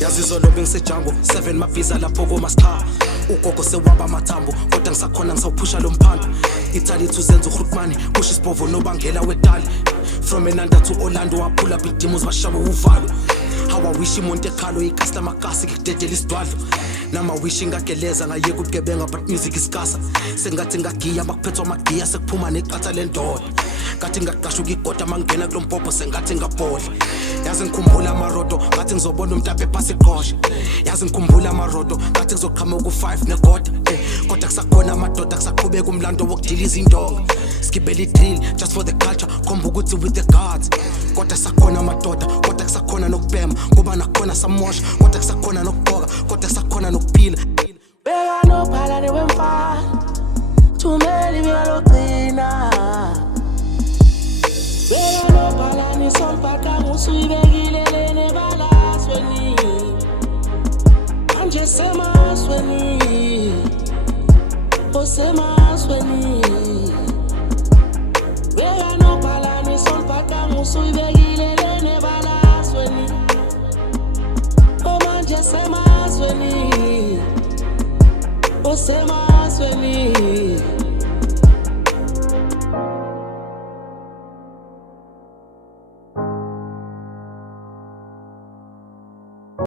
yazi izolo bengisejungle 7 mabhiza lapho komastar ugogo sewaba mathambo kodwa ngisakhona ngisawuphusha lo mphando Italy to zenza uGrutmani push isibhovo nobangela wedali from Enanda to Orlando waphula bidimos bashaba uvalo how I wish Monte Carlo icustomer kasi ngidedela isidwadlo nama wish ngageleza ngayeka ubugebenga but music iskasa sengathi ngagiya bakuphethwa magiya sekuphuma neqatha lendoda ngathi ngaqasha ukigota mangena kulompopho sengathi ngabhodla yazi ngikhumbula amarodo ngathi ngizobona umntaphe phasi iqhosha yazi ngikhumbula amarodo ngathi ngizoqhama ku5 negoda kodwa kusakhona amadoda kusaqhubeka umlando wokudiliza indonga skibeli drill just for the culture khomba ukuthi with the gods kodwa sakhona amadoda kodwa kusakhona nokubhema ngoba nakhona samosha kodwa kusakhona nokugqoka kodwa kusakhona nokuphila KaNobhalane wemfana thumeli biyalogcina KaNobhalane solpaka musuyibekile lene balasweni manje semasweni osemasweni KaNobhalane solpaka musuyibekile lene balasweni o manje semasweni osema